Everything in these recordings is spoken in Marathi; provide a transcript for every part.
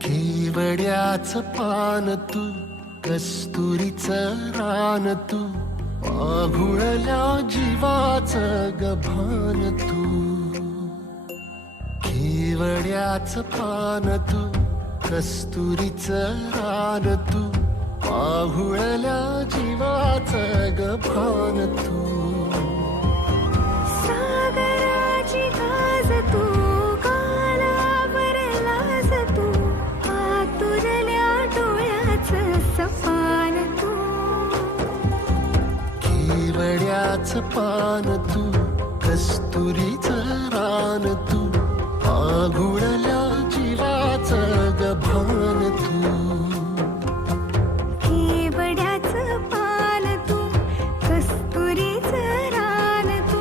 केवड्याचं पान तू, कस्तुरीचं रान तू, पाघुळल्या जीवाचं गभान तू. केवड्याचं पान तू, कस्तुरीचं रान तू, पाघुळल्या जीवाचं गभान तू. सागराची गाज तू, कालावरलाज तू, आतुरल्या डोळ्याचं सपान तू. केवड्याचं पान तू, कस्तुरीचं रान तू, पाघुळल्या जीवाचं गभान तू. केवड्याचं पान तू, कस्तुरीचं रान तू,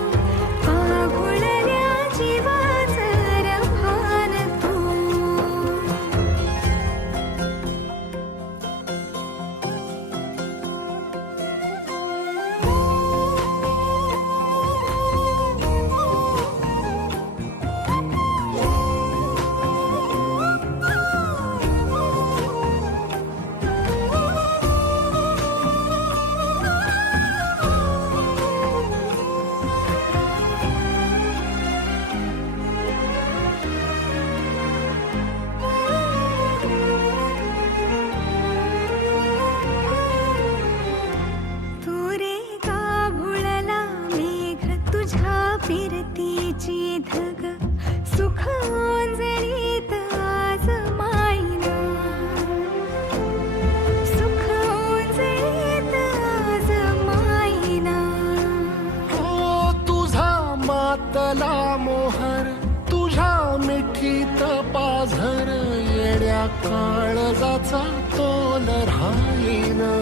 पाघुळल्या जीवाचं रभान तू. फिरतीची धग सुख ओंजळीत आज मायना. सुख ओंजळीत आज मायना. हो तुझा मातला मोहर, तुझ्या मिठीत पाझर, येड्या काळजाचा तोल राहीना.